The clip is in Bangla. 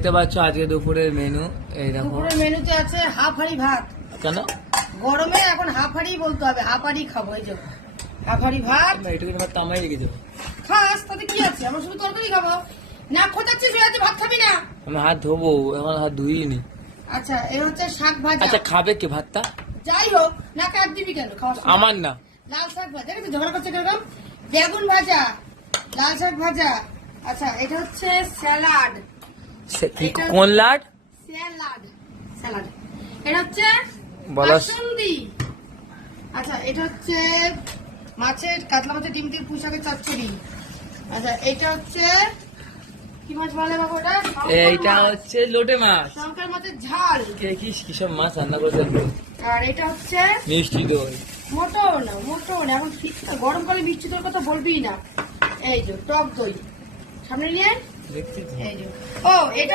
দেখতে পাচ্ছ আজকে দুপুরের মেনু। এই দেখো দুপুরের মেনুতে আছে হাফ হাঁড়ি ভাত। কেন গরমে এখন হাফ হাঁড়ি বলতে হবে, হাফ হাঁড়ি খাবো। এই যে হাফ হাঁড়ি ভাত। এইটুকু ভাত তামাই রেখে দেবো। খাস, তাতে কি আছে? আমরা শুধু তরকারি খাবো। না খোঁজাচ্ছিস ভাত খাবি না? আমি হাত ধোবো, এখন হাত ধুইনি। আচ্ছা, এই হচ্ছে শাক ভাজা। আচ্ছা খাবে কি ভাতটা? যাই হোক, না কাট দিবি কেন? খাওয়া আমার না। লাল শাক ভাজা, দেখো ঝগড়া করছে কিরকম। বেগুন ভাজা, লাল শাক ভাজা। আচ্ছা, এটা হচ্ছে স্যালাড। কোন লাড? Salad, salad. এটা হচ্ছে বলো। বাসন্তী। আচ্ছা, এটা হচ্ছে মাছের, কাতলা মাছের ডিম দিয়ে পুঁই শাকের চচ্চড়ি। আচ্ছা, এটা হচ্ছে কি মাছ বলে বাবা ওটা? এইটা হচ্ছে লোটে মাছ। শঙ্কর মাছের ঝাল। কিসব মাছ রান্না করেছে? আর এটা হচ্ছে মিষ্টি দই। মোটর না, মোটর না। এখন শীতকাল, গরমকালে মিষ্টি দইয়ের কথা বলবি না। এই যে টক দই সামনে নিয়ে। দেখছি। এই যে ও এটা